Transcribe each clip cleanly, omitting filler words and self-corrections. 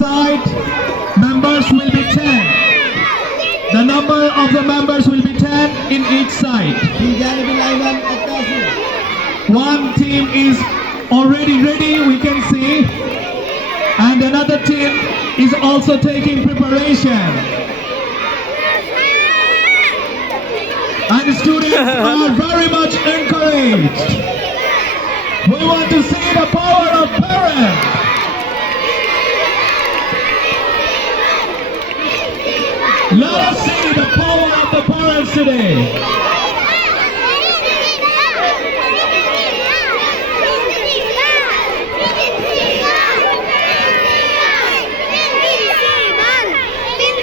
side, members will be 10. The number of the members will be 10 in each side. One team is already ready, we can see, and another team is also taking preparation. And the students are very much encouraged. We want to see the power of parents. Let us see the power of the parents today.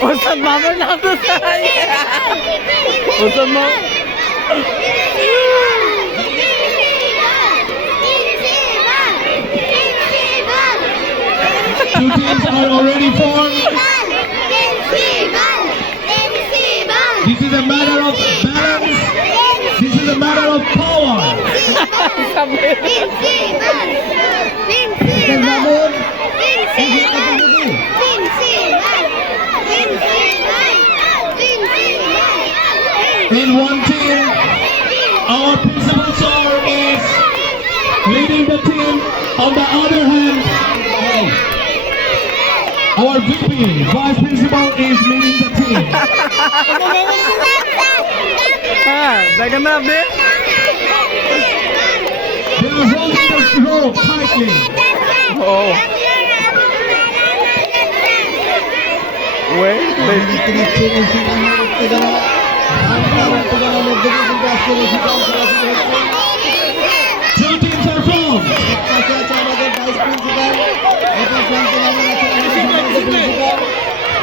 Ustad Mahmud naam to Ustad Mahmud. Two teams are already formed. This is a matter of balance. This is a matter of power. In one team, our principal sir is leading the team. On the other hand, our VP, vice principal, is leading the team. দেখেন না আপনি They are holding the rope tightly. Oh. Wait. Two teams are formed.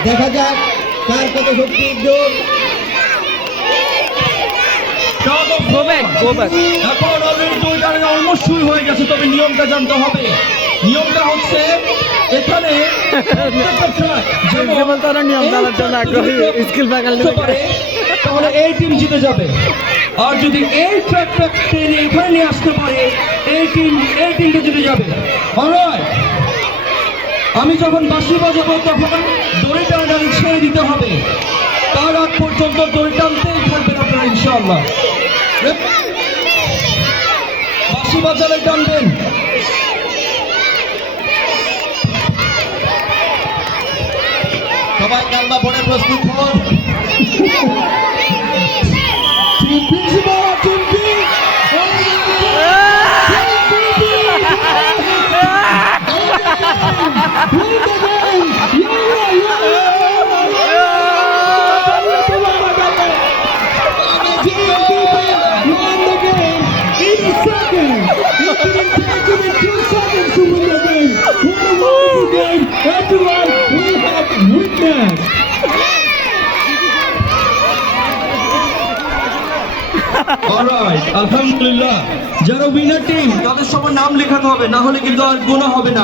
দেখা যাক কার কত শক্তি যোগ Go back. এখন অলরেডি দুইটার অলমোস্ট শুরু হয়ে গেছে, তবে নিয়মটা জানতে হবে। নিয়মটা হচ্ছে এখানে যেমন তারা নিয়ম জানার জন্য আগ্রহী স্কিল ফ্যাকাল্টি তাহলে এই টিম জিতে যাবে। আর যদি এই ট্র্যাকটা টেনে এখানে নিয়ে আসতে পারে এই টিমটা জিতে যাবে। অলরাইট, আমি যখন বাঁশি বাজাবো তখন দড়ি টানাটানি ছেড়ে দিতে হবে। তার আগ পর্যন্ত দড়ি টানতেই থাকবেন আপনারা ইনশাআল্লাহ। বাঁশি বাজালে টানবেন। সবাই কালবা পড়ে প্রস্তুত হন Team principal, team B. Everyone will have witnessed. Alright, alhamdulillah. যারা উইনার টিম তাদের সবার নাম লেখাতে হবে, না হলে কিন্তু আর গোনা হবে না।